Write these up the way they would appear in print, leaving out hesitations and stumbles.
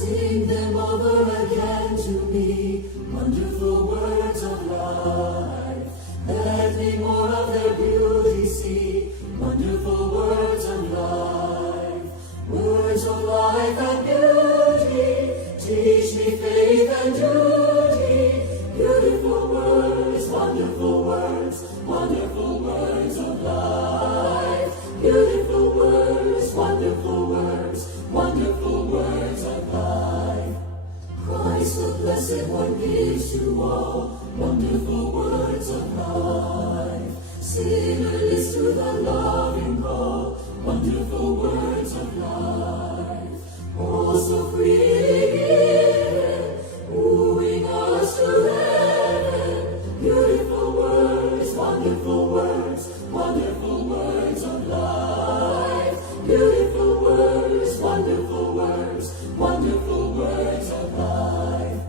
Sing them over again to me, wonderful words of life. Let me more of their beauty see, wonderful words of life. Words of life and beauty, teach me faith and duty. Beautiful words, wonderful words, wonderful words of life. Beautiful words, wonderful words, wonderful words of life. Christ the Blessed One gives to all wonderful words of life. Sinner list to the loving call, wonderful words of life. Oh, so freely given, wooing us to heaven. Beautiful words, wonderful words, wonderful words of life. Beautiful words, wonderful words, wonderful words of life.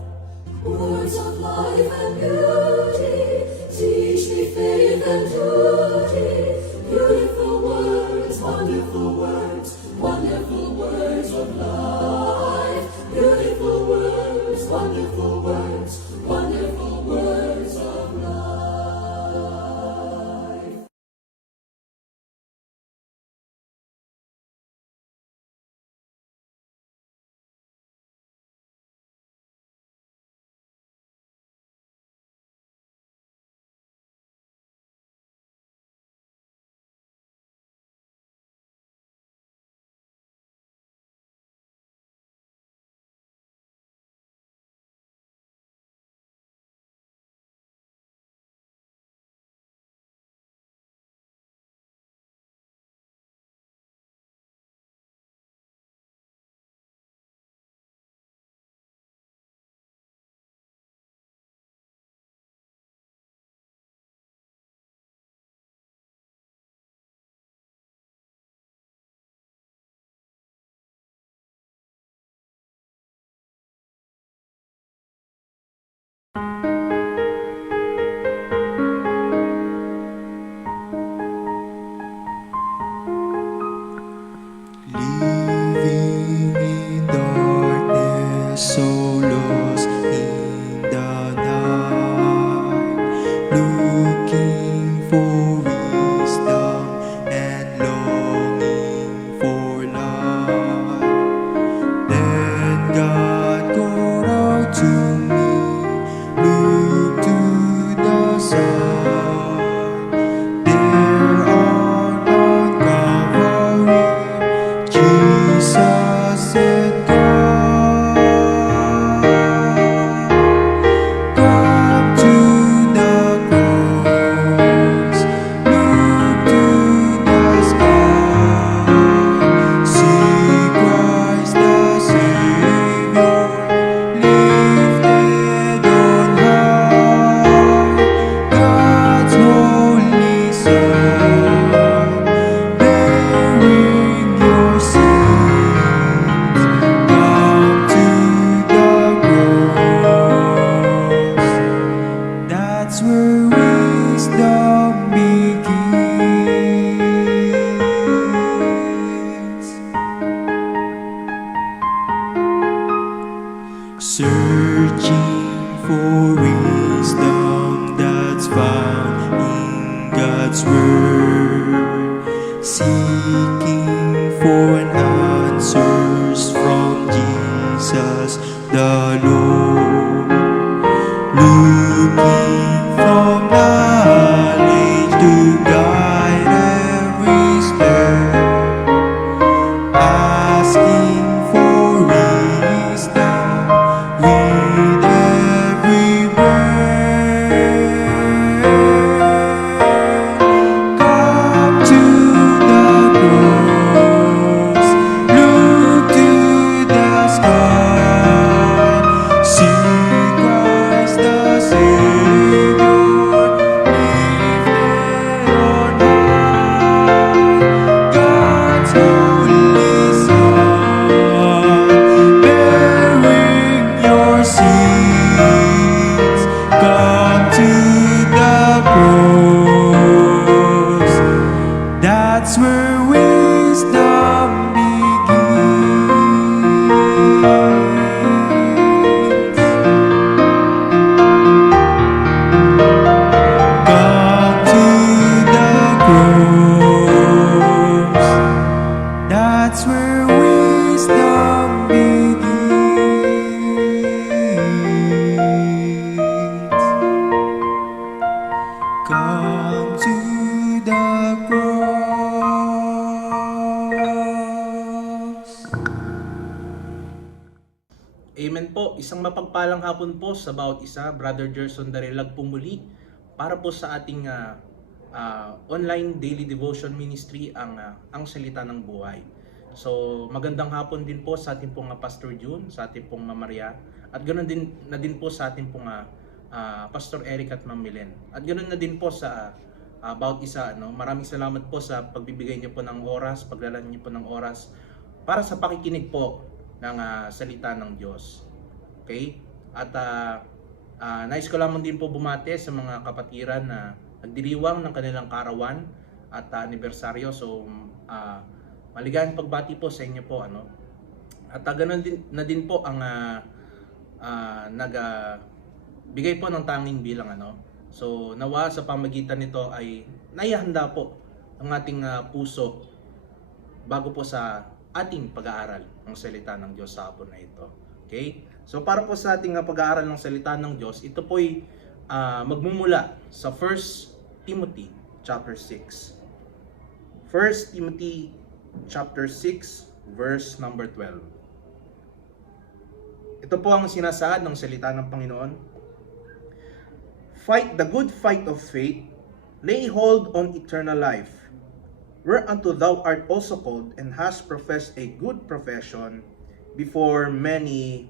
Words of life and beauty, teach me faith and duty. Beautiful words, wonderful words, wonderful words of life. Beautiful words, wonderful words, wonderful words of life. Living in darkness, so lost in the night, looking for wisdom and longing for light. Then God called out to me, look to the sun. There on Mount Calvary, Jesus said, come to the cross, look to the sky, see Christ the Savior, lifted on high, God's holy Son, bearing your sins, come to the cross. That's where wisdom begins. Searching for wisdom that's found in God's word, seeking for answers from Jesus the Lord, looking from knowledge to guide every step, asking for wisdom with every breath. Come to the cross, look to the sky, see Christ the Savior, lifted on high, God's holy Son, bearing your sins, come to the cross. That's where wisdom begins. po, isang mapagpalang hapon po sa bawat isa. Brother Gerson Darilag po muli para po sa ating online daily devotion ministry, ang salita ng buhay. So magandang hapon din po sa ating pong Pastor June, sa ating pong Mama Maria, at ganoon din po sa ating pong Pastor Eric at Ma'am Milen. At ganoon na din po sa bawat isa. Maraming salamat po sa pagbibigay niyo po ng oras, paglalaan niyo po ng oras para sa pakikinig po ng salita ng Diyos. Okay? At nais ko lamang din po bumate sa mga kapatiran na nagdiriwang ng kanilang kaarawan at anibersaryo. So maligayang pagbati po sa inyo po. At ganoon din po ang nagbigay po ng tanging bilang. So nawa sa pamagitan nito ay naihanda po ang ating puso bago po sa ating pag-aaral ng salita ng Diyos sa hapon na ito. Okay? So para po sa ating pag-aaral ng salita ng Diyos, ito po'y magmumula sa 1 Timothy chapter 6. 1 Timothy chapter 6 verse number 12. Ito po ang sinasaad ng salita ng Panginoon. Fight the good fight of faith, lay hold on eternal life, whereunto thou art also called, and hast professed a good profession before many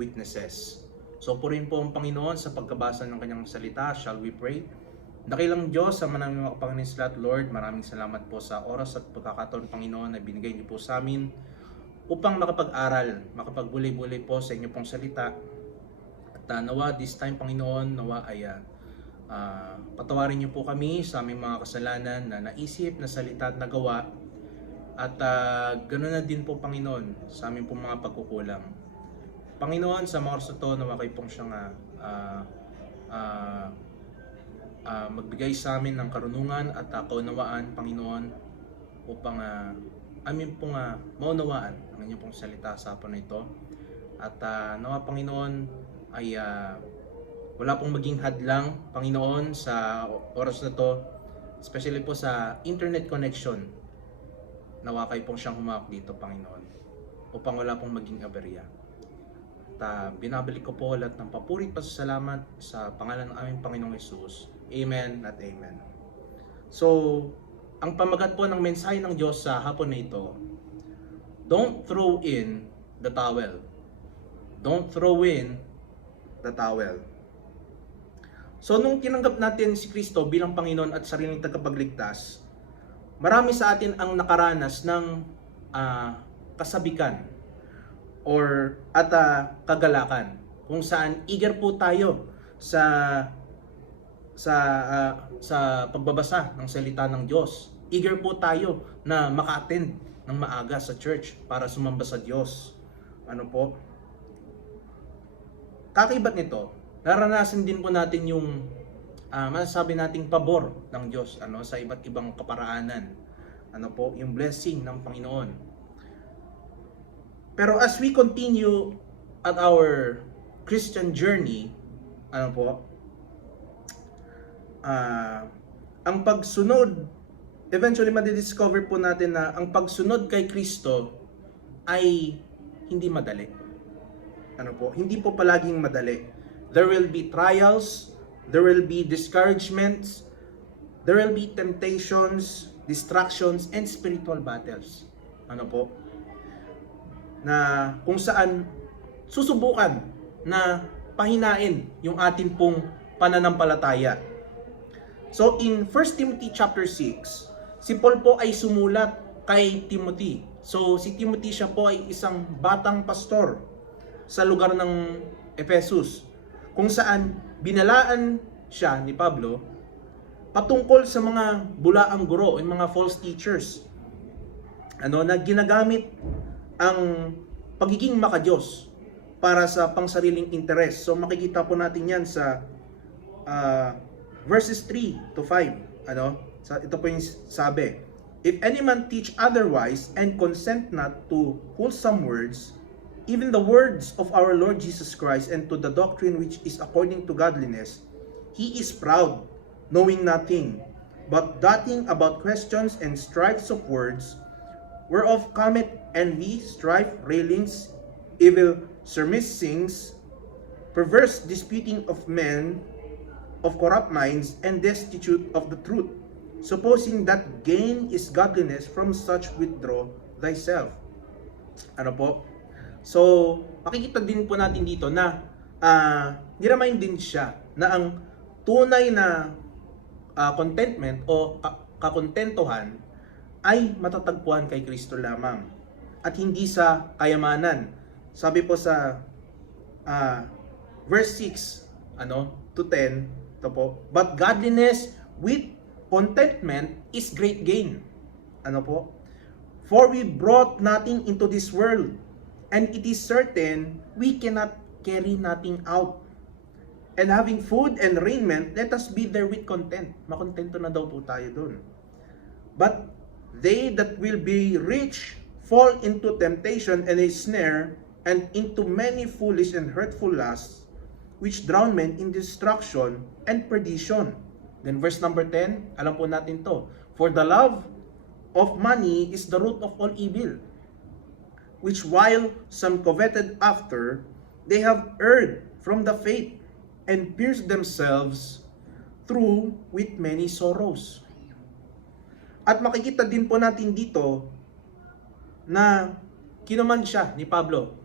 witnesses. So purihin po ang Panginoon sa pagkabasa ng kanyang salita. Shall we pray? Dakilang Diyos, sa manaming makapanganin sa lahat, Lord, maraming salamat po sa oras at pagkakataon, Panginoon, na binigay niyo po sa amin upang makapag-aral, makapagbulay-bulay po sa inyo pong salita. At nawa this time, Panginoon, nawa ay patawarin niyo po kami sa aming mga kasalanan na naisip, na salita at nagawa. At ganoon na din po, Panginoon, sa aming pong mga pagkukulang. Panginoon, sa mga oras na ito, nawa kayo pong siyang magbigay sa amin ng karunungan at kaunawaan, Panginoon, upang amin pong maunawaan ang inyong pong salita sa hapon na ito. At nawa, Panginoon, ay wala pong maging hadlang, Panginoon, sa oras na to, especially po sa internet connection. Nawa kayo pong siyang humawak dito, Panginoon, upang wala pong maging aberya. At binabalik ko po lahat ng papuri at pasasalamat sa pangalan ng aming Panginoong Hesus. Amen at amen. So, ang pamagat po ng mensahe ng Diyos sa hapon na ito, don't throw in the towel. Don't throw in the towel. So nung tinanggap natin si Kristo bilang Panginoon at sariling tagapagligtas, marami sa atin ang nakaranas ng kasabikan at kagalakan, kung saan eager po tayo sa pagbabasa ng salita ng Diyos. Eager po tayo na maka-attend ng maaga sa church para sumamba sa Diyos. Kakaibat nito, naranasan din po natin yung masasabi nating pabor ng Diyos sa iba't ibang kaparaanan. Yung blessing ng Panginoon. Pero as we continue at our Christian journey, ang pagsunod, eventually madidiscover po natin na ang pagsunod kay Kristo ay hindi madali. Hindi po palaging madali. There will be trials, there will be discouragements, there will be temptations, distractions, and spiritual battles. Na kung saan susubukan na pahinain yung atin pong pananampalataya. So in 1 Timothy chapter 6, si Paul po ay sumulat kay Timothy. So si Timothy, siya po ay isang batang pastor sa lugar ng Ephesus, kung saan binalaan siya ni Pablo patungkol sa mga bulaang guro, yung mga false teachers, na ginagamit ang pagiging makadiyos para sa pangsariling interes. So makikita po natin yan sa verses 3 to 5. Ito po yung sabi, if any man teach otherwise and consent not to wholesome words, even the words of our Lord Jesus Christ, and to the doctrine which is according to godliness, he is proud, knowing nothing, but doting about questions and strifes of words, whereof cometh envy, strife, railings, evil surmisings, perverse disputing of men of corrupt minds and destitute of the truth, supposing that gain is godliness, from such withdraw thyself. Ano po? So, makikita din po natin dito na niremind din siya na ang tunay na contentment o kakontentuhan ay matatagpuan kay Kristo lamang at hindi sa kayamanan. Sabi po sa verse 6 to 10, ito po, but godliness with contentment is great gain. Ano po? For we brought nothing into this world, and it is certain we cannot carry nothing out. And having food and raiment, let us be there with content. Makontento na daw po tayo dun. But they that will be rich fall into temptation and a snare, and into many foolish and hurtful lusts, which drown men in destruction and perdition. Then verse number 10, alam po natin to. For the love of money is the root of all evil, which while some coveted after, they have erred from the faith, and pierced themselves through with many sorrows. At makikita din po natin dito na kinuman siya ni Pablo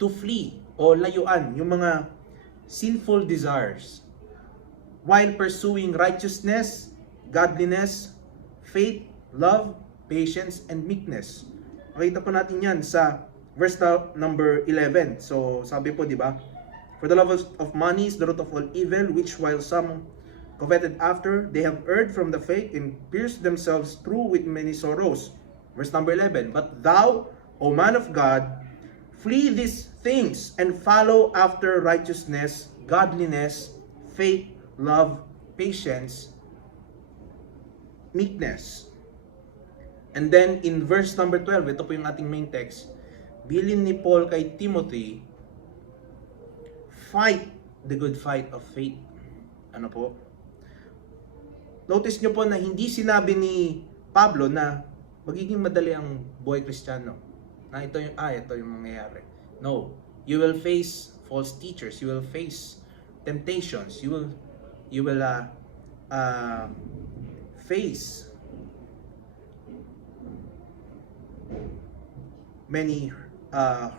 to flee o layuan yung mga sinful desires while pursuing righteousness, godliness, faith, love, patience, and meekness. Makita po natin yan sa verse number 11. So sabi po, di ba? For the love of money is the root of all evil, which while some coveted after, they have erred from the faith and pierced themselves through with many sorrows. Verse number 11, but thou, O man of God, flee these things and follow after righteousness, godliness, faith, love, patience, meekness. And then in verse number 12, ito po yung ating main text, bilin ni Paul kay Timothy, fight the good fight of faith. Ano po? Notice nyo po na hindi sinabi ni Pablo na magiging madali ang buhay Kristiyano. Na ito yung mangyayari. No. You will face false teachers. You will face temptations. You will face many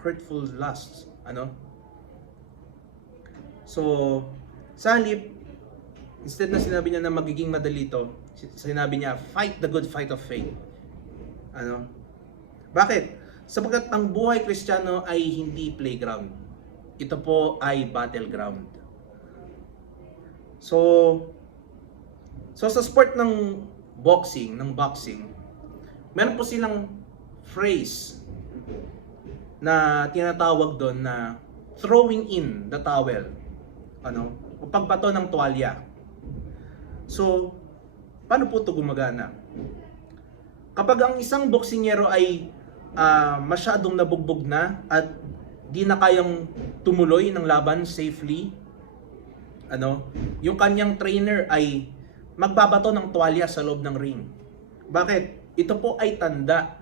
hurtful lusts. Ano? So, sa halip, instead na sinabi niya na magiging madali ito, sinabi niya, fight the good fight of faith. Ano? Bakit? Sapagkat ang buhay Kristiyano ay hindi playground. Ito po ay battleground. So sa sport ng boxing, meron po silang phrase na tinatawag doon na throwing in the towel. Ano? O pagbato ng tuwalya. So, paano po ito gumagana? Kapag ang isang boksingero ay masyadong nabugbog na at di na kayang tumuloy ng laban safely, yung kanyang trainer ay magbabato ng tuwalya sa loob ng ring. Bakit? Ito po ay tanda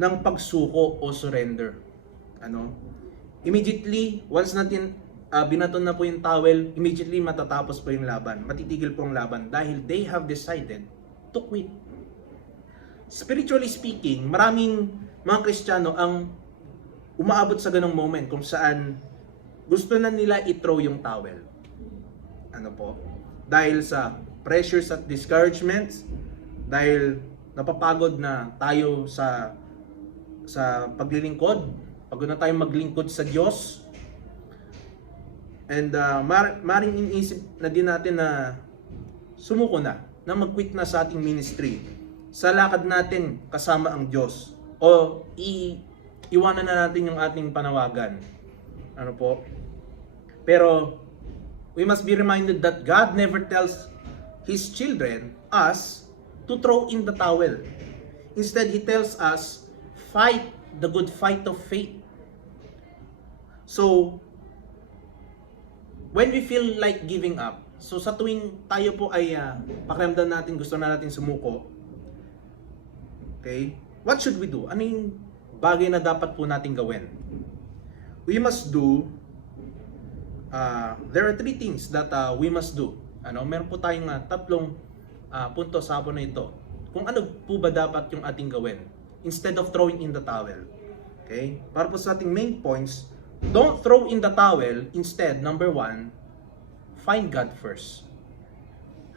ng pagsuko o surrender. Immediately, once natin binaton na po yung towel, immediately matatapos po yung laban. Matitigil po ang laban dahil they have decided to quit. Spiritually speaking, maraming mga Kristiyano ang umaabot sa ganong moment kung saan gusto na nila i-throw yung towel. Dahil sa pressures at discouragements, dahil napapagod na tayo sa paglilingkod, pagod na tayo maglingkod sa Diyos. And maring iniisip na din natin na sumuko na mag-quit na sa ating ministry, sa lakad natin kasama ang Diyos, o iwanan na natin yung ating panawagan. Pero we must be reminded that God never tells His children, us, to throw in the towel. Instead, He tells us, fight the good fight of faith. So, when we feel like giving up, so sa tuwing tayo po ay pakiramdam natin, gusto na natin sumuko, okay, what should we do? Ano yung bagay na dapat po natin gawin? We must do there are three things that we must do. Meron po tayong tatlong punto sa hapon na ito. Kung ano po ba dapat yung ating gawin instead of throwing in the towel. Okay? Para po sa ating main points, don't throw in the towel. Instead, number 1, find God first.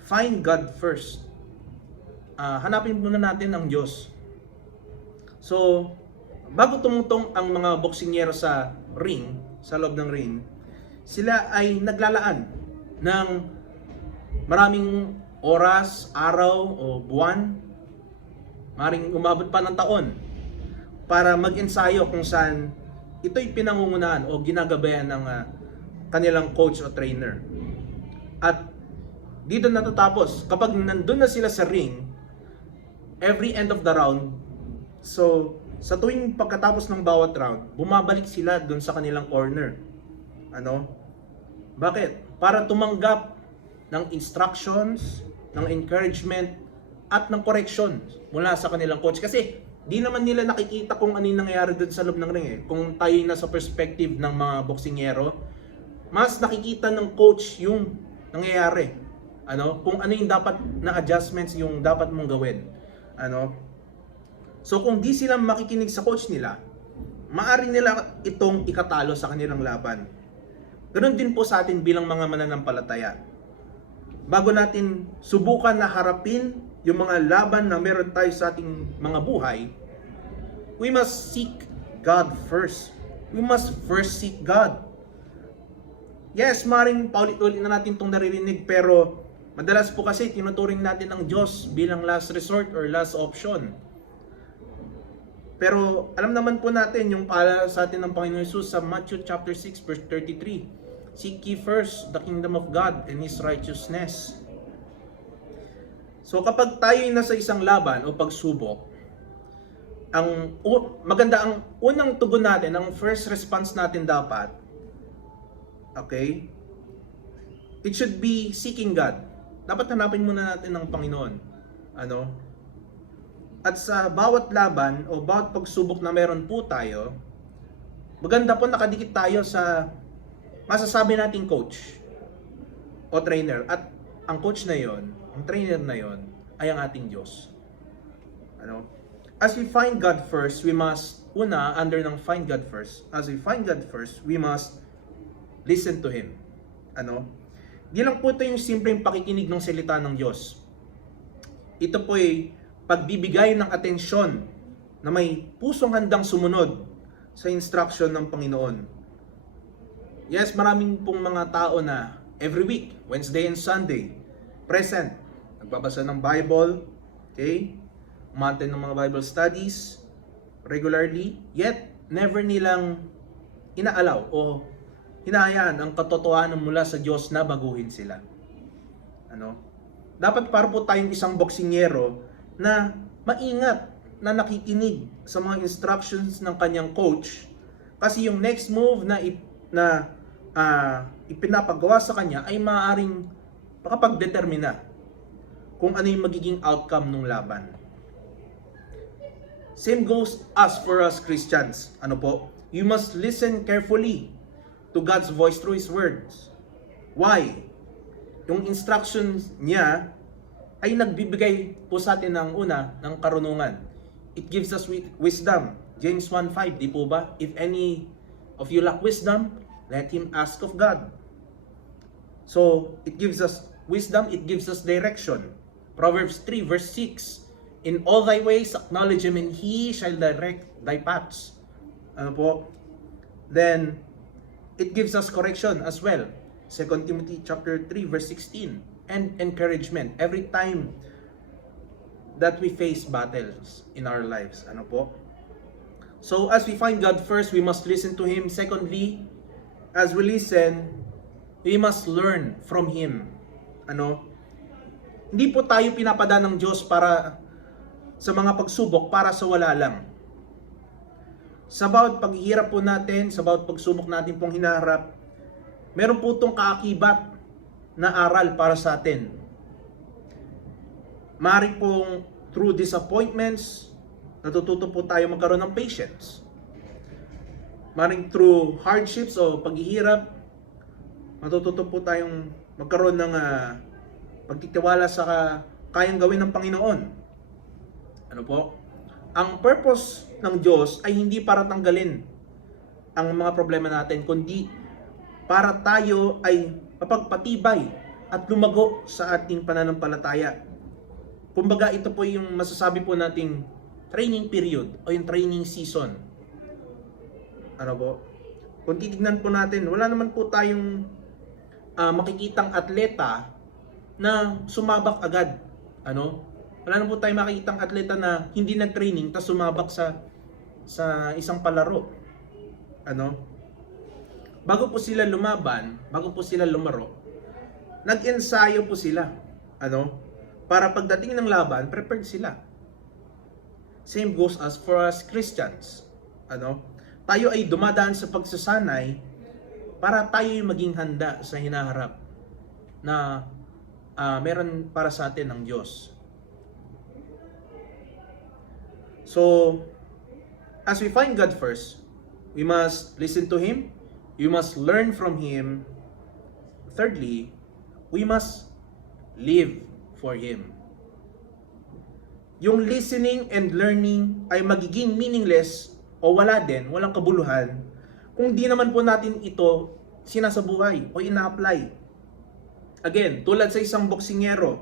Find God first. Hanapin muna natin ang Diyos. So, bago tumutong ang mga boksingero sa ring, sa loob ng ring, sila ay naglalaan ng maraming oras, araw o buwan, maring umabot pa ng taon para mag-ensayo kung saan ito'y pinangungunahan o ginagabayan ng kanilang coach o trainer. At dito natatapos, kapag nandun na sila sa ring, every end of the round, so sa tuwing pagkatapos ng bawat round, bumabalik sila dun sa kanilang corner. Bakit? Para tumanggap ng instructions, ng encouragement, at ng correction mula sa kanilang coach. Kasi di naman nila nakikita kung ano yung nangyayari dun sa loob ng ring. Kung tayo na sa perspective ng mga boksingero, mas nakikita ng coach yung nangyayari. Kung ano yung dapat na adjustments yung dapat mong gawin. So kung di sila makikinig sa coach nila, maaari nila itong ikatalo sa kanilang laban. Ganoon din po sa atin bilang mga mananampalataya. Bago natin subukan na harapin yung mga laban na meron tayo sa ating mga buhay, we must seek God first. We must first seek God. Yes, maring paulit-ulit na natin itong naririnig, pero madalas po kasi tinuturing natin ang Diyos bilang last resort or last option. Pero alam naman po natin yung paalala sa atin ng Panginoon Jesus sa Matthew chapter 6 verse 33. Seek ye first the kingdom of God and His righteousness. So kapag tayo ay nasa isang laban o pagsubok, maganda ang unang tugon natin, ang first response natin dapat, okay, it should be seeking God. Dapat hanapin muna natin ang Panginoon. At sa bawat laban o bawat pagsubok na meron po tayo, maganda po nakadikit tayo sa masasabi nating coach o trainer. At ang coach na yon, ang trainer na yon, ay ang ating Diyos. As we find God first, we must, under ng find God first, as we find God first, we must listen to Him. Di lang po ito yung simpleng pakikinig ng salita ng Diyos. Ito po ay pagbibigay ng atensyon na may pusong handang sumunod sa instruction ng Panginoon. Yes, maraming pong mga tao na every week, Wednesday and Sunday, present, nagbabasa ng Bible, okay? Umattend ng mga Bible studies regularly, yet never nilang inaalaw o hinahayaan ang katotohanan mula sa Diyos na baguhin sila. Dapat para po tayong isang boksingero na maingat na nakikinig sa mga instructions ng kanyang coach, kasi yung next move na ipinapagawa sa kanya ay maaaring makapagdetermina kung ano yung magiging outcome ng laban. Same goes as for us Christians. You must listen carefully to God's voice through His words. Why? Yung instructions niya ay nagbibigay po sa atin ng karunungan. It gives us wisdom. James 1:5, di po ba? If any of you lack wisdom, let him ask of God. So, it gives us wisdom, it gives us direction. Proverbs 3 verse 6, in all thy ways acknowledge Him and He shall direct thy paths. Then, it gives us correction as well. 2 Timothy chapter 3 verse 16, and encouragement every time that we face battles in our lives. So, as we find God first, we must listen to Him. Secondly, as we listen, we must learn from Him. Hindi po tayo pinapada ng Diyos para sa mga pagsubok para sa wala lang. Sa bawat paghihirap po natin, sa bawat pagsubok natin pong hinaharap, meron po itong kaakibat na aral para sa atin. Maaari pong through disappointments, natututo po tayo magkaroon ng patience. Maring through hardships o paghihirap, Matututo po tayong magkaroon ng pagtitiwala sa kayang gawin ng Panginoon. Ano po? Ang purpose ng Diyos ay hindi para tanggalin ang mga problema natin, kundi para tayo ay mapagpatibay at lumago sa ating pananampalataya. Kumbaga, ito po yung masasabi po nating training period o yung training season. Ano po? Kung titignan po natin, wala naman po tayong makikitang atleta na sumabak agad. Ano? Wala naman po tayong makikitang atleta na hindi nag-training tapos sumabak sa isang palaro. Ano? Bago po sila lumaban, bago po sila lumaro, nag-ensayo po sila. Ano? Para pagdating ng laban, prepared sila. Same goes as for us Christians. Ano? Tayo ay dumadaan sa pagsasanay para tayo ay maging handa sa hinaharap na meron para sa atin ng Diyos. So, as we find God first, we must listen to Him. We must learn from Him. Thirdly, we must live for Him. Yung listening and learning ay magiging meaningless o wala din, walang kabuluhan, kung di naman po natin ito sinasabuhay o ina-apply. Again, tulad sa isang boksingero,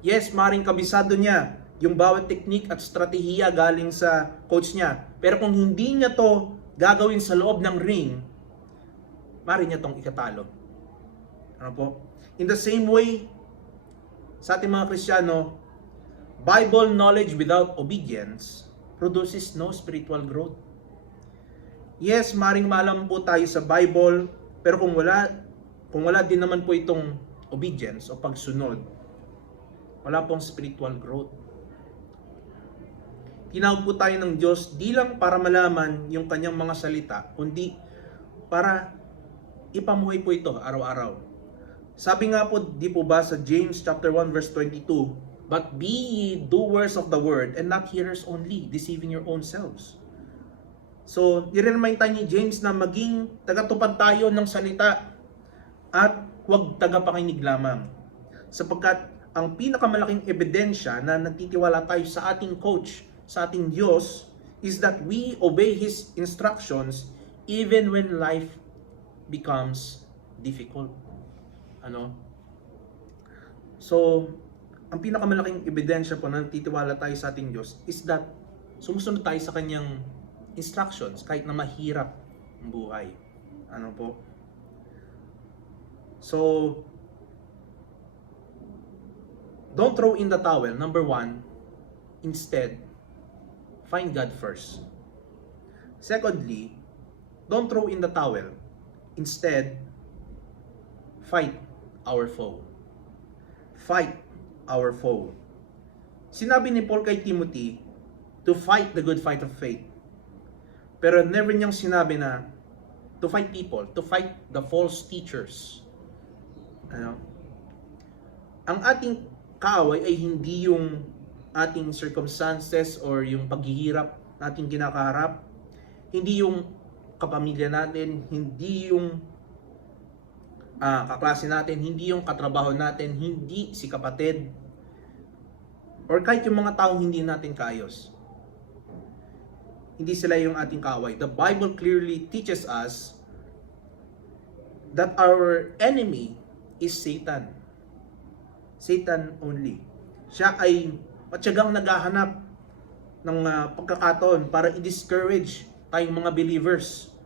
yes, maring kabisado niya yung bawat technique at strategiya galing sa coach niya. Pero kung hindi niya to gagawin sa loob ng ring, maring niya tong ikatalo. Ano po? In the same way, sa ating mga Kristiyano, Bible knowledge without obedience produces no spiritual growth. Yes, maring maalam po tayo sa Bible, pero kung wala din naman po itong obedience o pagsunod, wala pong spiritual growth. Tinawag po tayo ng Diyos di lang para malaman yung kanyang mga salita, kundi para ipamuhay po ito araw-araw. Sabi nga po, di po ba sa James chapter 1 verse 22, "But be ye doers of the word and not hearers only, deceiving your own selves." So, i-remind tayo ni James na maging tagatupad tayo ng salita at huwag tagapakinig lamang. Sapagkat ang pinakamalaking ebidensya na nagtitiwala tayo sa ating coach, sa ating Diyos, is that we obey His instructions even when life becomes difficult. Ano? So, ang pinakamalaking ebidensya po na nagtitiwala tayo sa ating Diyos is that sumusunod tayo sa kanyang instructions kahit na mahirap ang buhay. Ano po? So, don't throw in the towel. Number one, instead, find God first. Secondly, don't throw in the towel. Instead, fight our foe. Fight our foe. Sinabi ni Paul kay Timothy to fight the good fight of faith. Pero never niyang sinabi na to fight people, to fight the false teachers. Ano? Ang ating kaaway ay hindi yung ating circumstances or yung paghihirap nating kinakaharap, hindi yung kapamilya natin, hindi yung kaklase natin, hindi yung katrabaho natin, hindi si kapatid, or kahit yung mga taong hindi natin kaayos. Hindi sila yung ating kaaway. The Bible clearly teaches us that our enemy is Satan. Satan only. Siya ay patyagang naghahanap ng pagkakataon para i-discourage tayong mga believers,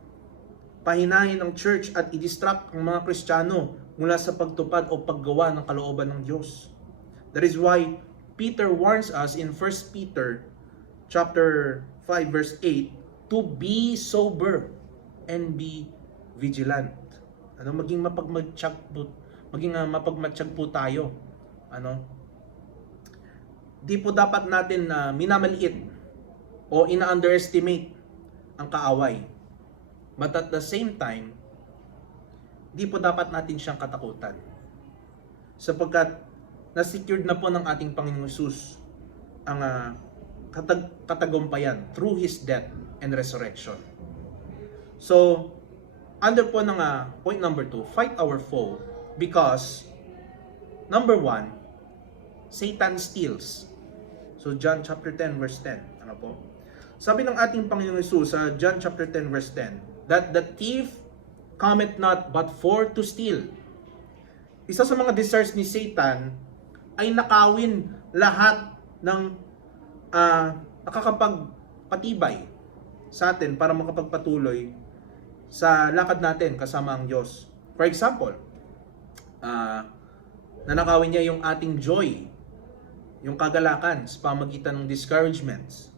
pahinahin ang church at i-distract ang mga Kristiyano mula sa pagtupad o paggawa ng kalooban ng Diyos. That is why Peter warns us in 1 Peter chapter 5 verse 8 to be sober and be vigilant. Ano, maging mapagmatsyag po tayo. Ano? Di po dapat natin minamaliit o ina-underestimate ang kaaway. But at the same time, di po dapat natin siyang katakutan. Sapagkat na-secured na po ng ating Panginoong Hesus ang katagumpayan through His death and resurrection. So, under po ng point number 2, fight our foe because number 1, Satan steals. So John chapter 10 verse 10. Ano po? Sabi ng ating Panginoong Hesus sa John chapter 10 verse 10, that the thief cometh not but for to steal. Isa sa mga desires ni Satan ay nakawin lahat ng nakakapagpatibay sa atin para makapagpatuloy sa lakad natin kasama ang Diyos. For example, nanakawin niya yung ating joy, yung kagalakan sa pamagitan ng discouragements.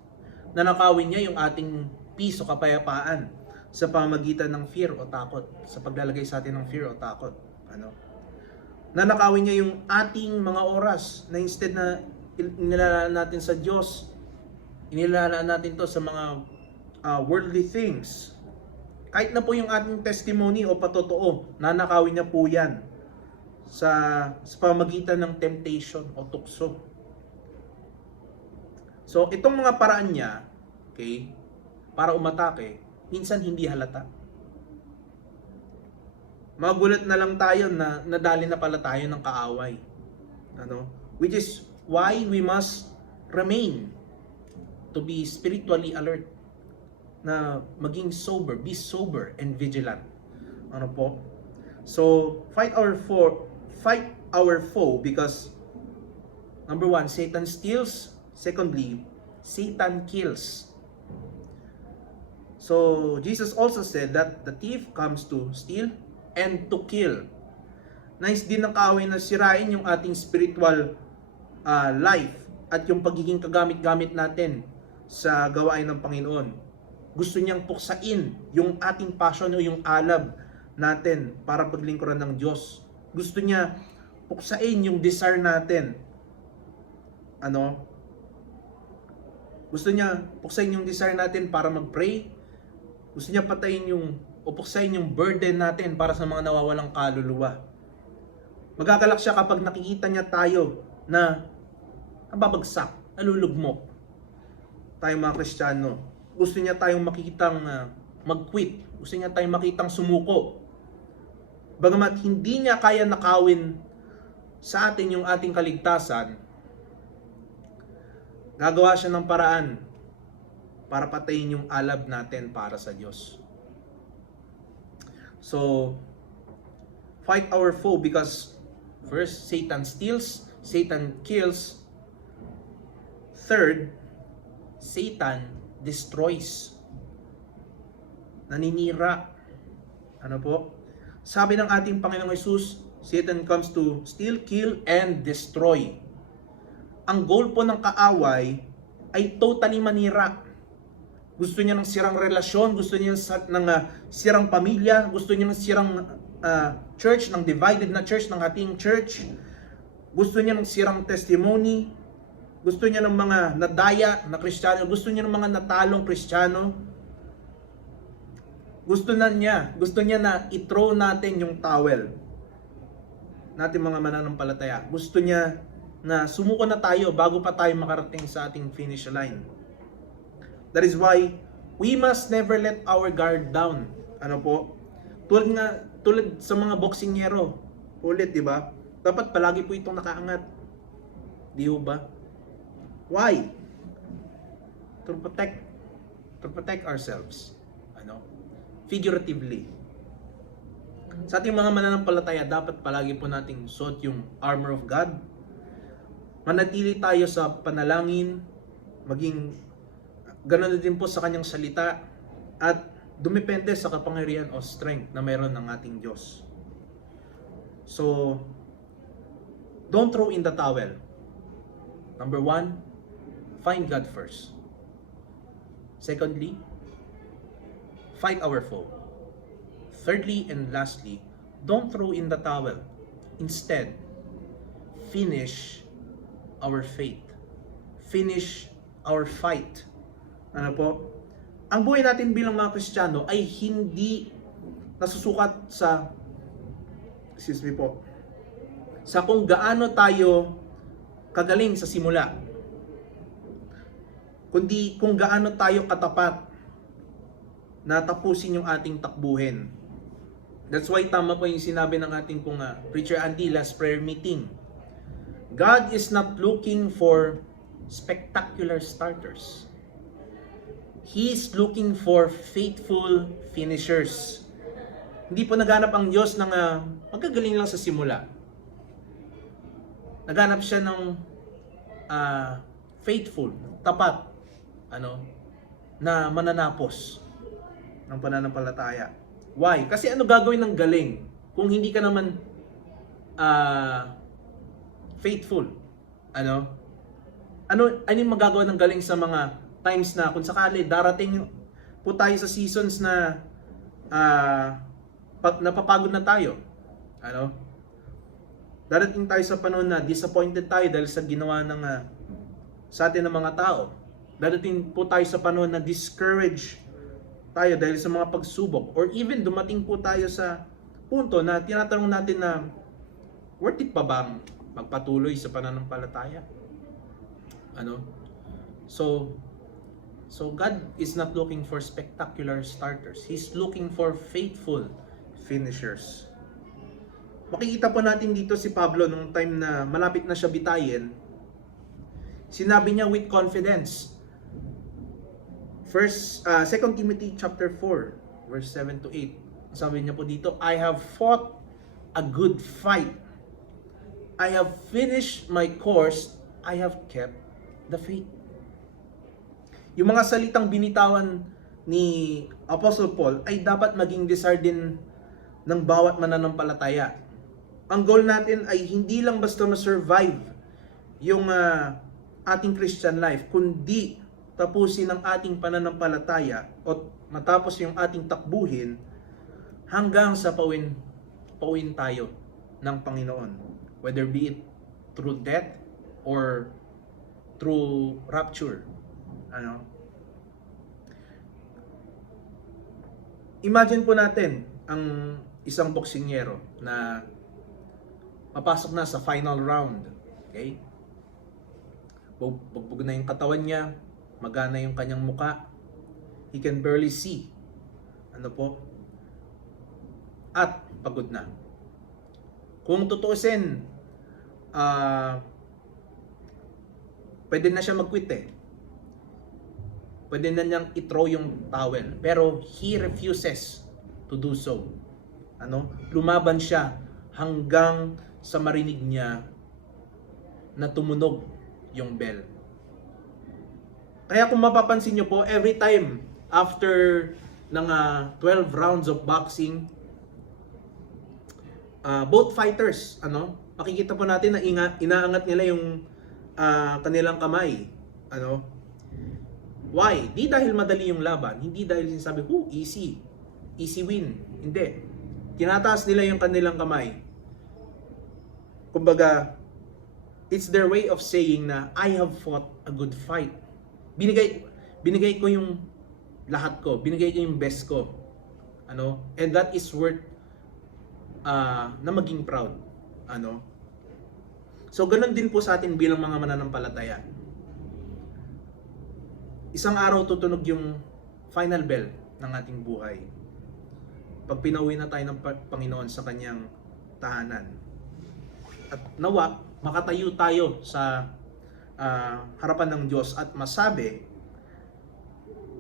Nanakawin niya yung ating peace o kapayapaan sa pamagitan ng fear o takot, sa paglalagay sa atin ng fear o takot. Nanakawin niya yung ating mga oras na instead na inilalaan natin sa Diyos, inilalaan natin to sa mga worldly things. Kahit na po yung ating testimony o patotoo, nanakawin niya po yan sa pamagitan ng temptation o tukso. So, itong mga paraan niya, okay, para umatake, minsan hindi halata. Magulat na lang tayo na nadali na pala tayo ng kaaway. Which is why we must remain to be spiritually alert, na maging sober, be sober and vigilant. So, fight our foe because number 1, Satan steals. Secondly, Satan kills. So, Jesus also said that the thief comes to steal and to kill. Nice din ng kaaway na sirain yung ating spiritual life at yung pagiging kagamit-gamit natin sa gawain ng Panginoon. Gusto niyang puksain yung ating passion o yung alab natin para paglingkuran ng Diyos. Gusto niya puksain yung desire natin. Gusto niya puksain yung desire natin para mag-pray. Gusto niya patayin puksain yung burden natin para sa mga nawawalang kaluluwa. Magagalak siya kapag nakikita niya tayo na nababagsak, nalulugmok. Tayo mga Kristiyano. Gusto niya tayong makikitang mag-quit. Gusto niya tayong makitang sumuko. Bagamat hindi niya kaya nakawin sa atin yung ating kaligtasan, gagawa siya ng paraan para patayin yung alab natin para sa Diyos. So, fight our foe because first, Satan steals, Satan kills. Third, Satan destroys. Naninira. Sabi ng ating Panginoong Hesus, Satan comes to steal, kill, and destroy. Ang goal po ng kaaway ay totally manira. Gusto niya ng sirang relasyon, gusto niya ng sirang pamilya, gusto niya ng sirang church, ng divided na church, ng ating church. Gusto niya ng sirang testimony. Gusto niya ng mga nadaya na Kristiyano. Gusto niya ng mga natalong Kristiyano. Gusto niya na i-throw natin yung towel natin mga mananampalataya. Gusto niya na sumuko na tayo bago pa tayo makarating sa ating finish line. That is why we must never let our guard down. Tulad sa mga boksingero. Ulit, di ba? Dapat palagi po itong nakaangat. Di ba? Why? To protect ourselves. Figuratively. Sa ating mga mananampalataya, dapat palagi po nating suot yung armor of God. Manatili tayo sa panalangin, maging ganoon din po sa kanyang salita, at dumepende sa kapangyarihan o strength na meron ng ating Diyos. So, don't throw in the towel. Number 1, find God first. Secondly, fight our foe. Thirdly and lastly, don't throw in the towel. Instead, finish our faith. Finish our fight. Ang buhay natin bilang mga Kristiyano ay hindi nasusukat sa kung gaano tayo kagaling sa simula, kundi kung gaano tayo katapat na tapusin yung ating takbuhin That's why tama po yung sinabi ng ating pong Preacher Andy last prayer meeting. God is not looking for spectacular starters. He is looking for faithful finishers. Hindi po naghanap ang Diyos ng magagaling lang sa simula. Naghanap siya ng faithful, tapat, na mananapos ng pananampalataya. Why? Kasi ano gagawin ng galing kung hindi ka naman faithful? Ano yung magagawa ng galing sa mga times na kung sakali darating po tayo sa seasons na napapagod na tayo. Darating tayo sa panahon na disappointed tayo dahil sa ginawa sa atin ng mga tao. Darating po tayo sa panahon na discouraged tayo dahil sa mga pagsubok, or even dumating po tayo sa punto na tinatanong natin na worth it pa bang magpatuloy sa pananampalataya? So God is not looking for spectacular starters. He's looking for faithful finishers. Makikita po natin dito si Pablo nung time na malapit na siya bitayin. Sinabi niya with confidence. 2 Timothy chapter 4 verse 7 to 8. Sabi niya po dito, I have fought a good fight. I have finished my course. I have kept the faith. Yung mga salitang binitawan ni Apostle Paul ay dapat maging desire din ng bawat mananampalataya. Ang goal natin ay hindi lang basta ma-survive yung ating Christian life, kundi tapusin ang ating pananampalataya o matapos yung ating takbuhin hanggang sa pauwin tayo ng Panginoon. Whether be it through death or through rapture. Imagine po natin ang isang boksingero na papasok na sa final round. Okay? Bugbog na yung katawan niya, magana yung kanyang muka. He can barely see. At pagod na. Kung tutuusin, pwede na siya mag-quit Pwede na niyang i-throw yung towel. Pero he refuses to do so. Lumaban siya hanggang sa marinig niya na tumunog yung bell. Kaya kung mapapansin nyo po, every time after ng 12 rounds of boxing, both fighters, makikita po natin na inaangat nila yung kanilang kamay. Why? Di dahil madali yung laban, hindi dahil sinasabi, easy win. Hindi. Tinataas nila yung kanilang kamay. Kumbaga, it's their way of saying na I have fought a good fight. Binigay ko yung lahat ko, binigay ko yung best ko. And that is worth na maging proud. So ganun din po sa atin bilang mga mananampalataya. Isang araw tutunog yung final bell ng ating buhay. Pag pinauwi na tayo ng Panginoon sa kanyang tahanan. At nawa, makatayo tayo sa harapan ng Diyos at masabi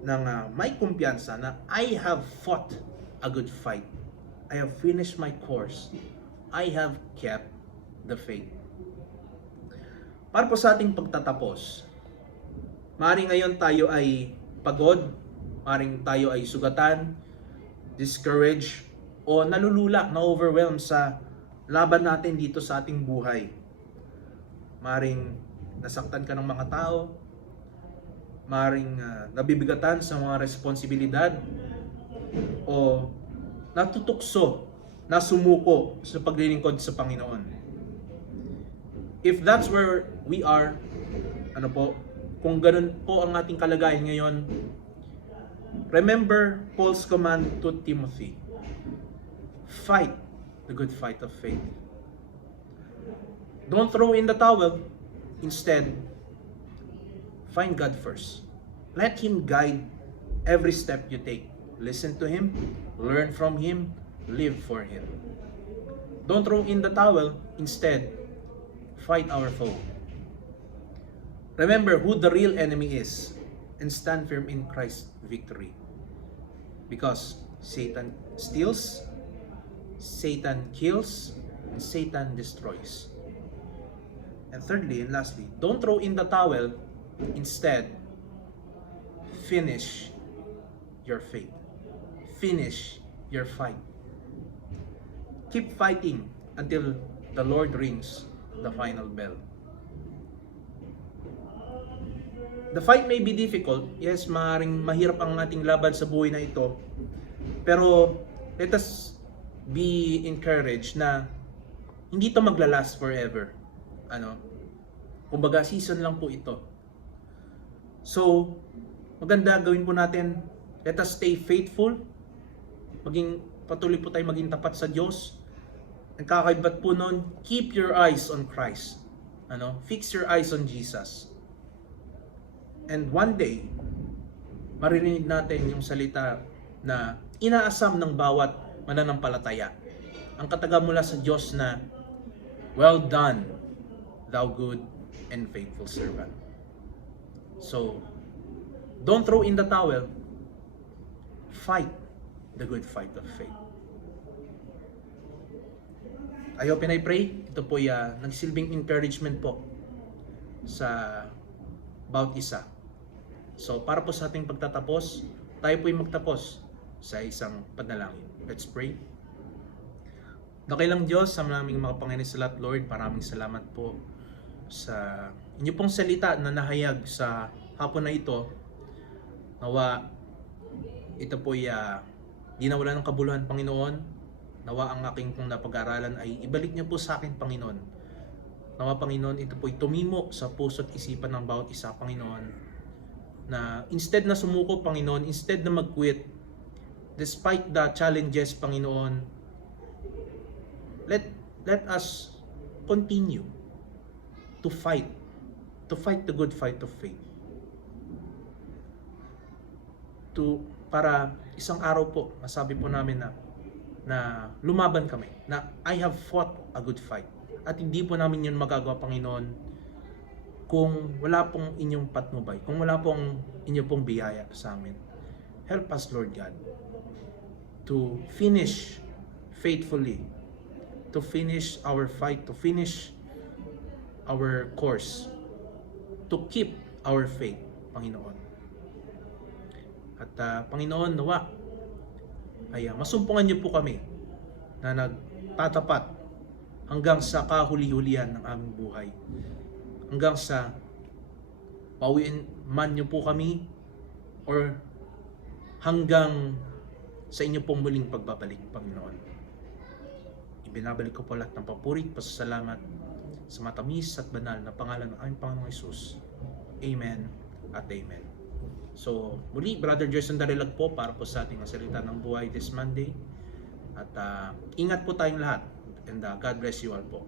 ng may kumpiyansa na I have fought a good fight. I have finished my course. I have kept the faith. Para po sa ating pagtatapos, maaaring ngayon tayo ay pagod, maaaring tayo ay sugatan, discouraged, o nalulula, na-overwhelmed sa laban natin dito sa ating buhay. Maaaring nasaktan ka ng mga tao, maaaring nabibigatan sa mga responsibilidad, o natutukso, nasumuko sa paglilingkod sa Panginoon. If that's where we are, kung ganun po ang ating kalagayan ngayon, remember Paul's command to Timothy. Fight the good fight of faith. Don't throw in the towel. Instead, find God first. Let Him guide every step you take. Listen to Him, learn from Him, live for Him. Don't throw in the towel, instead, fight our foe. Remember who the real enemy is and stand firm in Christ's victory. Because Satan steals, Satan kills, and Satan destroys. And thirdly and lastly, don't throw in the towel, instead, finish your faith. Finish your fight. Keep fighting until the Lord rings the final bell. The fight may be difficult. Yes, maaaring mahirap ang ating laban sa buhay na ito. Pero let us be encouraged na hindi ito maglalast forever. Kumbaga season lang po ito. So, maganda gawin po natin. Let us stay faithful. Patuloy po tayo maging tapat sa Diyos. Ang kakaibat po nun, keep your eyes on Christ. Fix your eyes on Jesus. And one day, maririnig natin yung salita na inaasam ng bawat mananampalataya. Ang kataga mula sa Diyos na, well done, thou good and faithful servant. So, don't throw in the towel. Fight the good fight of faith. I hope and I pray, ito po nagsilbing encouragement po sa bawat isa. So, para po sa ating pagtatapos, tayo po'y magtapos sa isang panalangin. Let's pray. Dakilang Diyos, sa naming mga Panginoon sa lahat, Lord, maraming salamat po sa inyo pong salita na nahayag sa hapon na ito. Nawa, ito po'y di nawala ng kabuluhan, Panginoon. Nawa ang aking pong napag-aralan ay ibalik niyo po sa akin, Panginoon. Nawa, Panginoon, ito po'y tumimo sa puso't isipan ng bawat isa, Panginoon. Na instead na sumuko, Panginoon, instead na mag-quit, despite the challenges, Panginoon, let us continue to fight the good fight of faith. Para isang araw po, masabi po namin na lumaban kami, na I have fought a good fight. At hindi po namin yun magagawa, Panginoon, kung wala pong inyong patnubay, kung wala pong inyong pong biyaya sa amin. Help us, Lord God, to finish faithfully, to finish our fight, to finish our course, to keep our faith, Panginoon. At Panginoon, nawa, ay masumpungan niyo po kami na nagtatapat hanggang sa kahuli-hulihan ng aming buhay. Hanggang sa pauwiin man niyo po kami or hanggang sa inyo pong muling pagbabalik, Panginoon. Ibinabalik ko po lahat ng papuri, pasasalamat sa matamis at banal na pangalan ng aming Panginoong Hesus. Amen at Amen. So, muli, Brother Gerson Darilag po para po sa ating salita ng buhay this Monday. At ingat po tayong lahat. And God bless you all po.